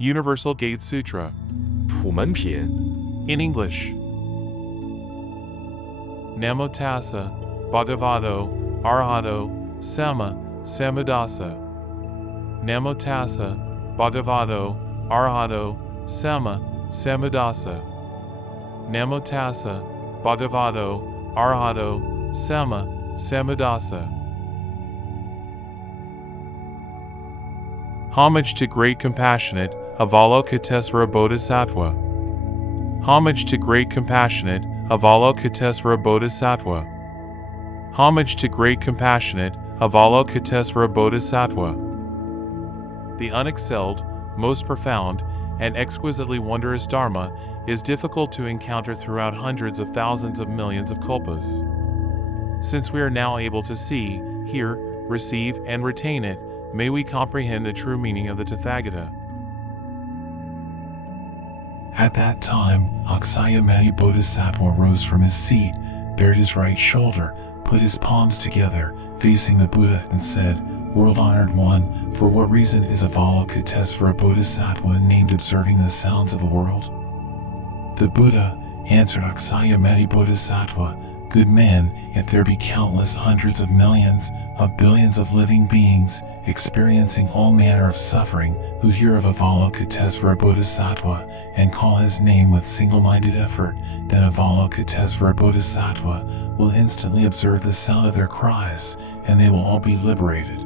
Universal Gate Sutra. 普门品 In English. Namo tassa, bhagavato, arahato, sama, sambuddhassa. Namo tassa, bhagavato, arahato, sama, sambuddhassa. Namo tassa, bhagavato, arahato, sama, sambuddhassa. Homage to Great Compassionate Avalokitesvara Bodhisattva. Homage to Great Compassionate Avalokitesvara Bodhisattva. Homage to Great Compassionate Avalokitesvara Bodhisattva. The unexcelled, most profound, and exquisitely wondrous Dharma is difficult to encounter throughout hundreds of thousands of millions of kalpas. Since we are now able to see, hear, receive, and retain it, may we comprehend the true meaning of the Tathagata. At that time, Akshayamani Bodhisattva rose from his seat, bared his right shoulder, put his palms together, facing the Buddha, and said, "World-honored one, for what reason is Avalokitesvara Bodhisattva named observing the sounds of the world?" The Buddha answered Akshayamani Bodhisattva, "Good man, if there be countless hundreds of millions, of billions of living beings, experiencing all manner of suffering, who hear of Avalokitesvara Bodhisattva and call his name with single-minded effort, then Avalokitesvara Bodhisattva will instantly observe the sound of their cries, and they will all be liberated.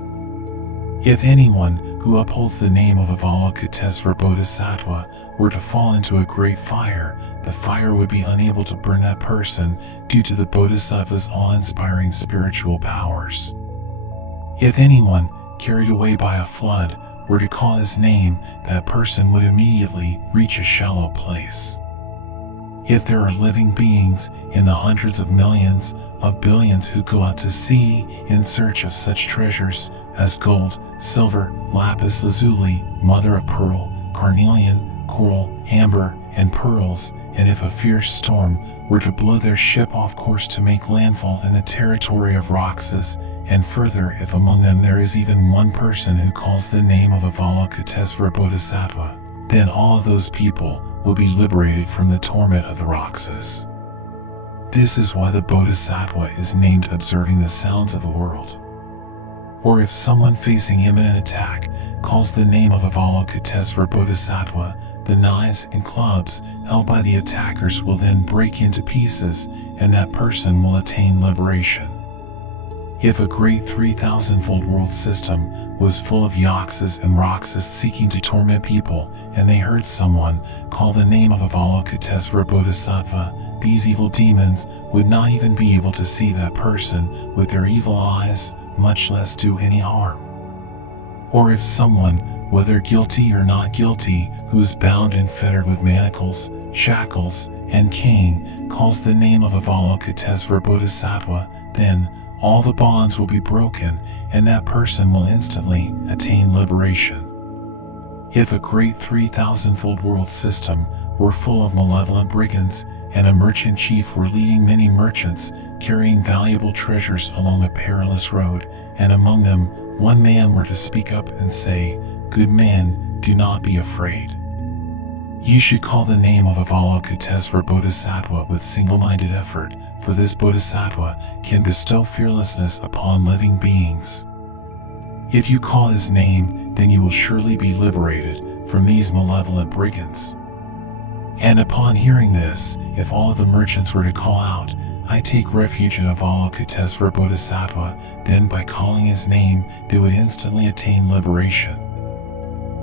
If anyone who upholds the name of Avalokitesvara Bodhisattva were to fall into a great fire, the fire would be unable to burn that person due to the Bodhisattva's awe-inspiring spiritual powers. If anyone carried away by a flood were to call his name, that person would immediately reach a shallow place. If there are living beings in the hundreds of millions of billions who go out to sea in search of such treasures as gold, silver, lapis lazuli, mother of pearl, carnelian, coral, amber, and pearls, and if a fierce storm were to blow their ship off course to make landfall in the territory of Roxas, and further, if among them there is even one person who calls the name of Avalokitesvara Bodhisattva, then all of those people will be liberated from the torment of the Roxas. This is why the Bodhisattva is named observing the sounds of the world. Or if someone facing imminent attack calls the name of Avalokitesvara Bodhisattva, the knives and clubs held by the attackers will then break into pieces, and that person will attain liberation. If a great 3,000-fold world system was full of Yaksas and Raksas seeking to torment people, and they heard someone call the name of Avalokitesvara Bodhisattva, these evil demons would not even be able to see that person with their evil eyes, much less do any harm. Or if someone, whether guilty or not guilty, who is bound and fettered with manacles, shackles, and cane, calls the name of Avalokitesvara Bodhisattva, then all the bonds will be broken, and that person will instantly attain liberation. If a great 3,000-fold world system were full of malevolent brigands, and a merchant chief were leading many merchants carrying valuable treasures along a perilous road, and among them one man were to speak up and say, "Good man, do not be afraid. You should call the name of Avalokitesvara Bodhisattva with single-minded effort, for this Bodhisattva can bestow fearlessness upon living beings. If you call his name, then you will surely be liberated from these malevolent brigands." And upon hearing this, if all of the merchants were to call out, "I take refuge in Avalokitesvara Bodhisattva," then by calling his name, they would instantly attain liberation.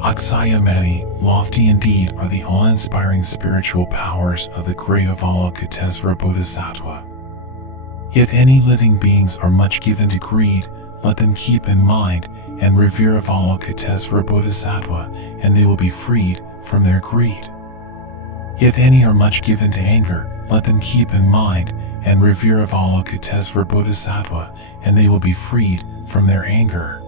Akshayamani, lofty indeed are the awe-inspiring spiritual powers of the great Avalokitesvara Bodhisattva. If any living beings are much given to greed, let them keep in mind and revere Avalokitesvara Bodhisattva, and they will be freed from their greed. If any are much given to anger, let them keep in mind and revere Avalokitesvara Bodhisattva, and they will be freed from their anger.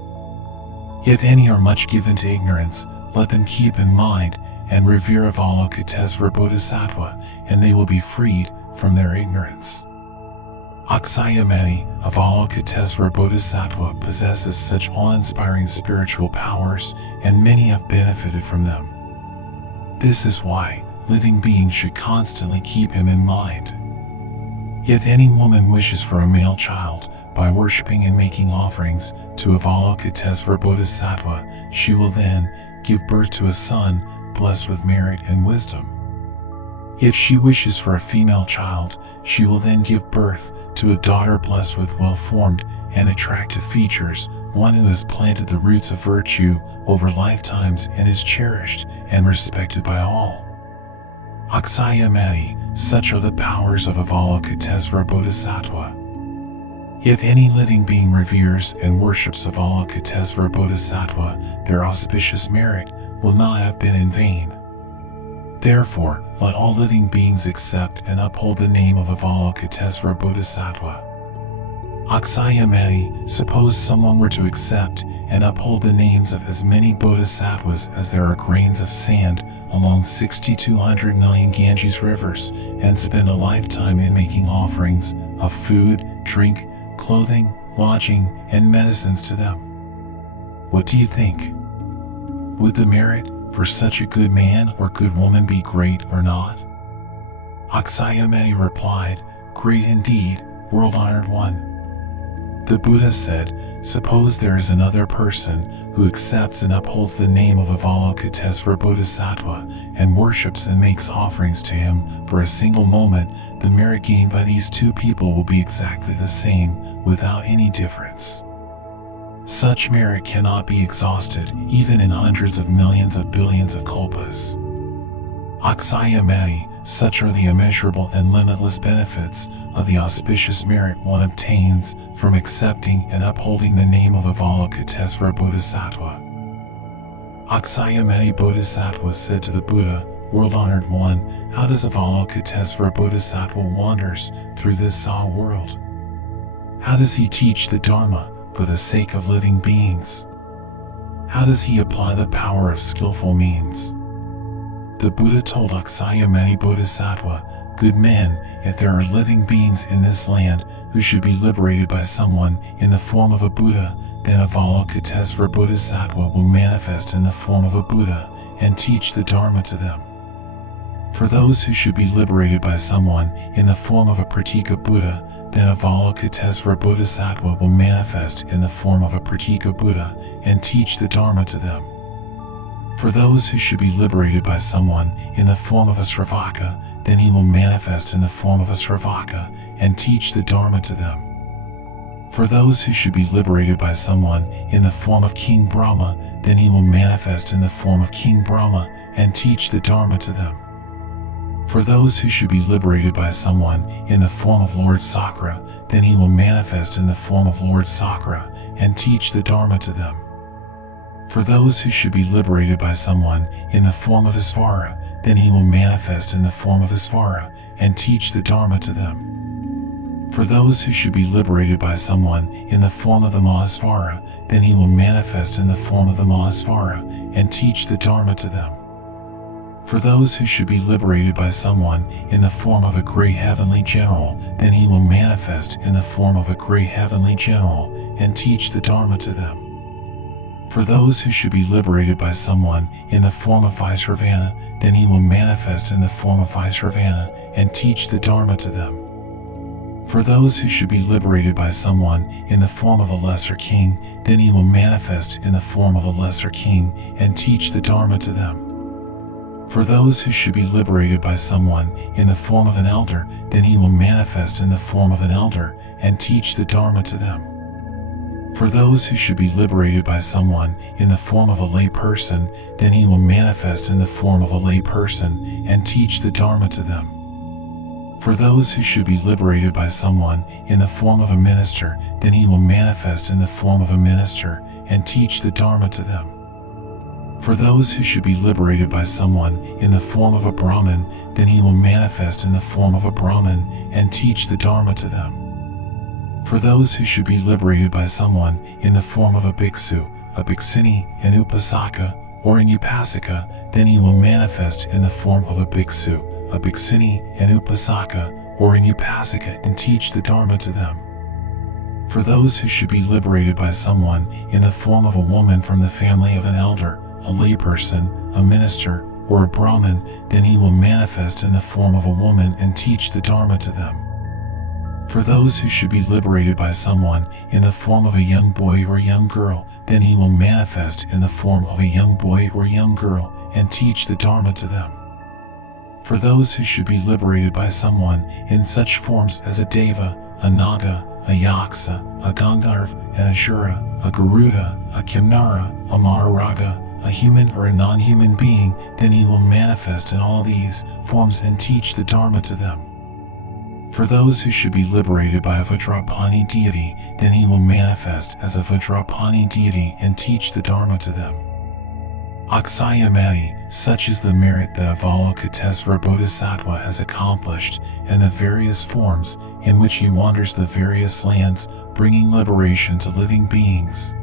If any are much given to ignorance, let them keep in mind and revere Avalokitesvara Bodhisattva, and they will be freed from their ignorance. Akshayamani, Avalokitesvara Bodhisattva, possesses such awe-inspiring spiritual powers, and many have benefited from them. This is why living beings should constantly keep him in mind. If any woman wishes for a male child by worshipping and making offerings to Avalokitesvara Bodhisattva, she will then give birth to a son blessed with merit and wisdom. If she wishes for a female child, she will then give birth to a daughter blessed with well-formed and attractive features, one who has planted the roots of virtue over lifetimes and is cherished and respected by all. Aksayamati, such are the powers of Avalokitesvara Bodhisattva. If any living being reveres and worships Avalokitesvara Bodhisattva, their auspicious merit will not have been in vain. Therefore, let all living beings accept and uphold the name of Avalokitesvara Bodhisattva. Aksayamati, suppose someone were to accept and uphold the names of as many bodhisattvas as there are grains of sand along 6,200 million Ganges rivers, and spend a lifetime in making offerings of food, drink, clothing, lodging, and medicines to them. What do you think? Would the merit for such a good man or good woman be great or not? Aksayamati replied, "Great indeed, world-honored one." The Buddha said, suppose there is another person who accepts and upholds the name of Avalokitesvara Bodhisattva and worships and makes offerings to him for a single moment, the merit gained by these two people will be exactly the same, without any difference. Such merit cannot be exhausted, even in hundreds of millions of billions of kalpas. Aksayamati, such are the immeasurable and limitless benefits of the auspicious merit one obtains from accepting and upholding the name of Avalokitesvara Bodhisattva. Aksayamati Bodhisattva said to the Buddha, "World-honored one, how does Avalokitesvara Bodhisattva wanders through this Sa world? How does he teach the Dharma for the sake of living beings? How does he apply the power of skillful means?" The Buddha told Aksayamati Bodhisattva, "Good men, if there are living beings in this land who should be liberated by someone in the form of a Buddha, then Avalokitesvara Bodhisattva will manifest in the form of a Buddha and teach the Dharma to them. For those who should be liberated by someone in the form of a Pratika Buddha, then Avalokitesvara Bodhisattva will manifest in the form of a Pratika Buddha and teach the Dharma to them. For those who should be liberated by someone in the form of a Sravaka, then he will manifest in the form of a Sravaka and teach the Dharma to them. For those who should be liberated by someone in the form of King Brahma, then he will manifest in the form of King Brahma and teach the Dharma to them. For those who should be liberated by someone in the form of Lord Sakra, then he will manifest in the form of Lord Sakra and teach the Dharma to them. For those who should be liberated by someone in the form of Isvara, then he will manifest in the form of Isvara and teach the Dharma to them. For those who should be liberated by someone in the form of the Mahāyāna, then he will manifest in the form of the Mahāyāna and teach the Dharma to them. For those who should be liberated by someone in the form of a great heavenly general, then he will manifest in the form of a great heavenly general and teach the Dharma to them. For those who should be liberated by someone in the form of Vaisravana, then he will manifest in the form of Vaisravana and teach the Dharma to them. For those who should be liberated by someone in the form of a lesser king, then he will manifest in the form of a lesser king and teach the Dharma to them. For those who should be liberated by someone in the form of an elder, then he will manifest in the form of an elder and teach the Dharma to them. For those who should be liberated by someone in the form of a lay person, then he will manifest in the form of a lay person and teach the Dharma to them. For those who should be liberated by someone in the form of a minister, then he will manifest in the form of a minister and teach the Dharma to them. For those who should be liberated by someone in the form of a Brahmin, then he will manifest in the form of a Brahmin and teach the Dharma to them. For those who should be liberated by someone in the form of a bhiksu, a bhikshuni, an upasaka, or an upasika, then he will manifest in the form of a bhiksu, a bhikshuni, an upasaka, or an upasika and teach the Dharma to them. For those who should be liberated by someone in the form of a woman from the family of an elder, a layperson, a minister, or a Brahmin, then he will manifest in the form of a woman and teach the Dharma to them. For those who should be liberated by someone in the form of a young boy or young girl, then he will manifest in the form of a young boy or young girl and teach the Dharma to them. For those who should be liberated by someone in such forms as a Deva, a Naga, a Yaksa, a Gandharva, an Asura, a Garuda, a Kimnara, a Mahāyāna, a human or a non-human being, then he will manifest in all these forms and teach the Dharma to them. For those who should be liberated by a Vajrapani deity, then he will manifest as a Vajrapani deity and teach the Dharma to them. Akshayamati, such is the merit that Avalokitesvara Bodhisattva has accomplished, and the various forms in which he wanders the various lands, bringing liberation to living beings.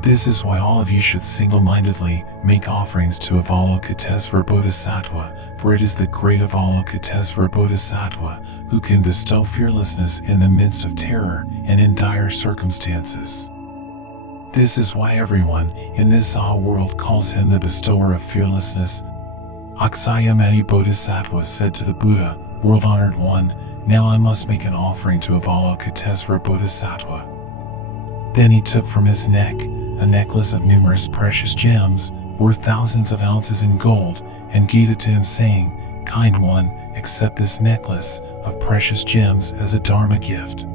This is why all of you should single-mindedly make offerings to Avalokitesvara Bodhisattva, for it is the great Avalokitesvara Bodhisattva who can bestow fearlessness in the midst of terror and in dire circumstances. This is why everyone in this world calls him the bestower of fearlessness. Akshayamati Bodhisattva said to the Buddha, "World-honored one, now I must make an offering to Avalokitesvara Bodhisattva." Then he took from his neck a necklace of numerous precious gems, worth thousands of ounces in gold, and gave it to him, saying, "Kind one, accept this necklace of precious gems as a Dharma gift."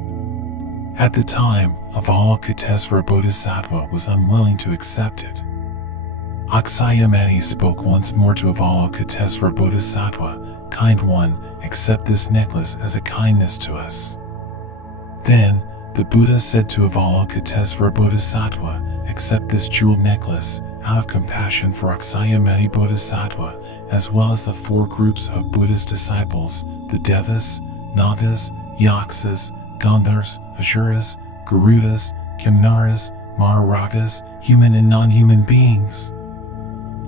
At the time, Avalokitesvara Bodhisattva was unwilling to accept it. Akshayamati spoke once more to Avalokitesvara Bodhisattva, "Kind one, accept this necklace as a kindness to us." Then, the Buddha said to Avalokitesvara Bodhisattva, "Accept this jeweled necklace out of compassion for Akshayamati Bodhisattva, as well as the four groups of Buddha's disciples, the Devas, Nagas, Yaksas, Gandharvas, Asuras, Garudas, Kimnaras, Mahāyānas, human and non-human beings."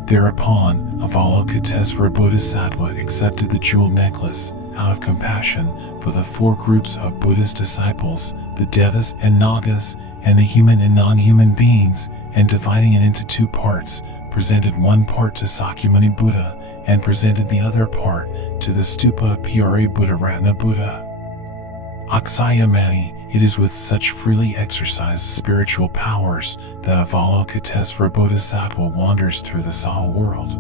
Thereupon, Avalokitesvara Bodhisattva accepted the jeweled necklace out of compassion for the four groups of Buddha's disciples, the Devas and Nagas, and the human and non-human beings, and dividing it into two parts, presented one part to Sakyamuni Buddha, and presented the other part to the stupa of Pyare Buddharatna Buddha. Akshayamati, it is with such freely exercised spiritual powers that Avalokitesvara Bodhisattva wanders through the world.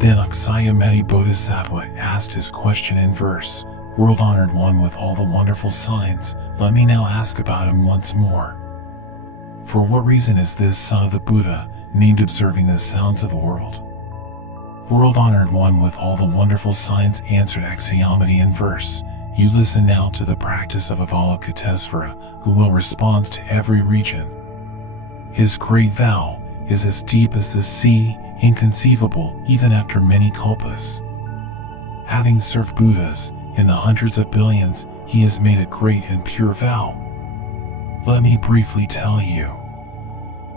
Then Akshayamati Bodhisattva asked his question in verse, "World-honored one with all the wonderful signs, let me now ask about him once more. For what reason is this son of the Buddha named observing the sounds of the world?" World-honored one with all the wonderful signs answered Akshayamati in verse, "You listen now to the practice of Avalokitesvara, who will respond to every region. His great vow is as deep as the sea, inconceivable even after many kalpas. Having served Buddhas in the hundreds of billions, he has made a great and pure vow. Let me briefly tell you.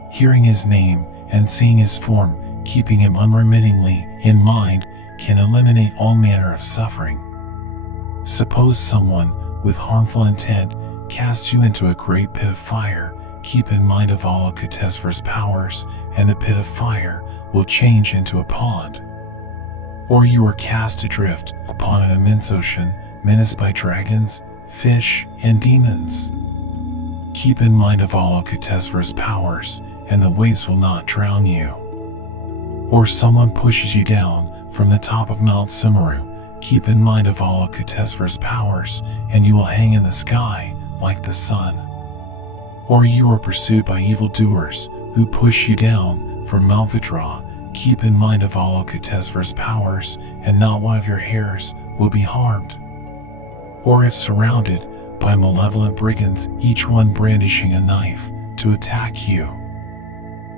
Hearing his name and seeing his form, keeping him unremittingly in mind, can eliminate all manner of suffering. Suppose someone with harmful intent casts you into a great pit of fire. Keep in mind Avalokitesvara's powers, and the pit of fire will change into a pond. Or you are cast adrift upon an immense ocean menaced by dragons, fish, and demons. Keep in mind Avalokitesvara's powers, and the waves will not drown you. Or someone pushes you down from the top of Mount Sumeru. Keep in mind Avalokitesvara's powers, and you will hang in the sky like the sun. Or you are pursued by evildoers who push you down from Mount Vidra. Keep in mind Avalokitesvara's powers, and not one of your hairs will be harmed. Or if surrounded by malevolent brigands, each one brandishing a knife to attack you,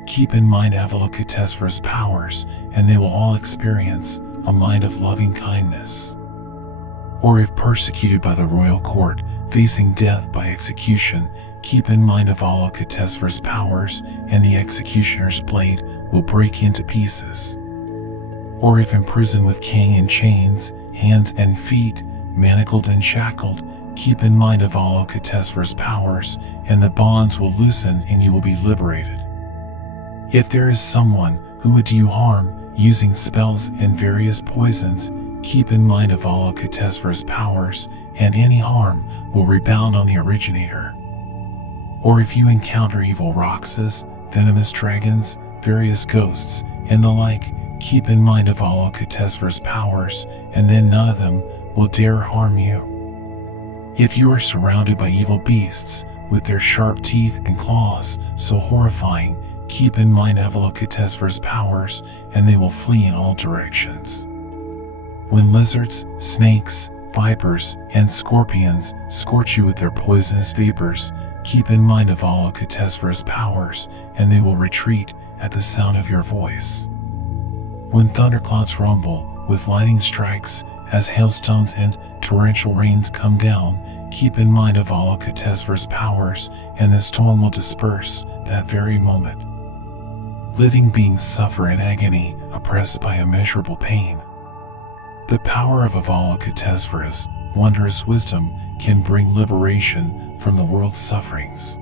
keep in mind Avalokitesvara's powers, and they will all experience a mind of loving kindness. Or if persecuted by the royal court, facing death by execution, keep in mind Avalokitesvara's powers, and the executioner's blade will break into pieces. Or if imprisoned with king in chains, hands and feet, manacled and shackled, keep in mind Avalokitesvara's powers, and the bonds will loosen and you will be liberated. If there is someone who would do you harm, using spells and various poisons, keep in mind Avalokitesvara's powers, and any harm will rebound on the originator. Or if you encounter evil Rakshas, venomous dragons, various ghosts, and the like, keep in mind Avalokitesvara's powers, and then none of them will dare harm you. If you are surrounded by evil beasts, with their sharp teeth and claws so horrifying, keep in mind Avalokitesvara's powers, and they will flee in all directions. When lizards, snakes, vipers, and scorpions scorch you with their poisonous vapors, keep in mind Avalokitesvara's powers, and they will retreat at the sound of your voice. When thunderclouds rumble with lightning strikes, as hailstones and torrential rains come down, keep in mind Avalokitesvara's powers, and the storm will disperse that very moment. Living beings suffer in agony, oppressed by immeasurable pain. The power of Avalokitesvara's wondrous wisdom can bring liberation from the world's sufferings.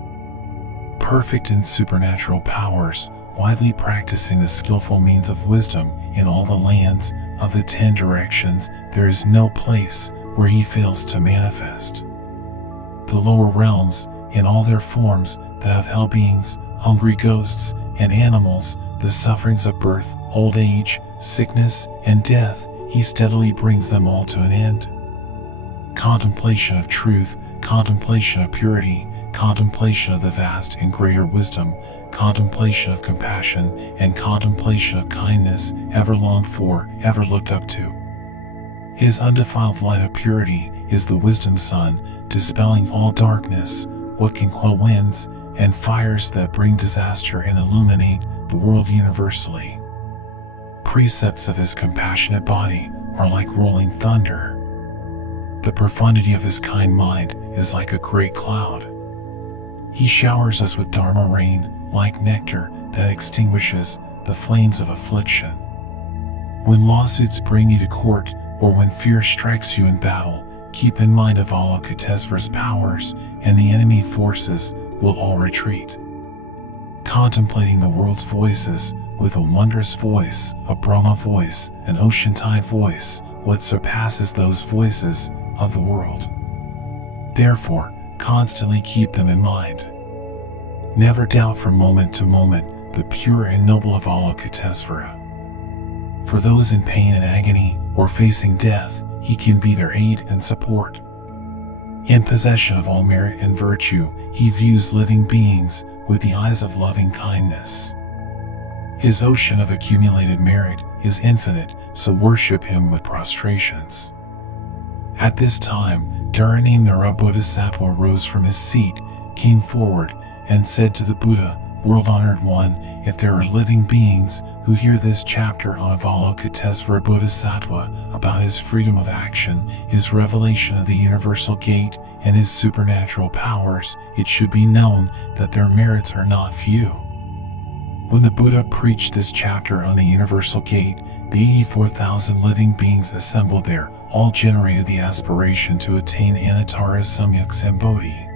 Perfect in supernatural powers, widely practicing the skillful means of wisdom in all the lands of the 10 directions, there is no place where he fails to manifest. The lower realms, in all their forms, that of hell beings, hungry ghosts, and animals, the sufferings of birth, old age, sickness, and death, he steadily brings them all to an end. Contemplation of truth, contemplation of purity, contemplation of the vast and greater wisdom, contemplation of compassion, and contemplation of kindness, ever longed for, ever looked up to. His undefiled light of purity is the wisdom sun, dispelling all darkness, what can quell winds and fires that bring disaster and illuminate the world universally. Precepts of his compassionate body are like rolling thunder. The profundity of his kind mind is like a great cloud. He showers us with Dharma rain, like nectar that extinguishes the flames of affliction. When lawsuits bring you to court, or when fear strikes you in battle, keep in mind Avalokitesvara's powers, and the enemy forces will all retreat. Contemplating the world's voices, with a wondrous voice, a Brahma voice, an ocean tide voice, what surpasses those voices of the world. Therefore, constantly keep them in mind. Never doubt from moment to moment the pure and noble Avalokitesvara. For those in pain and agony, or facing death, he can be their aid and support. In possession of all merit and virtue, he views living beings with the eyes of loving kindness. His ocean of accumulated merit is infinite, so worship him with prostrations. At this time, Dharanimdara Bodhisattva rose from his seat, came forward, and said to the Buddha, World-honored one, if there are living beings who hear this chapter on Avalokitesvara Bodhisattva about his freedom of action, his revelation of the Universal Gate, and his supernatural powers, it should be known that their merits are not few. When the Buddha preached this chapter on the Universal Gate, the 84,000 living beings assembled there all generated the aspiration to attain Anuttara Samyak Sambodhi.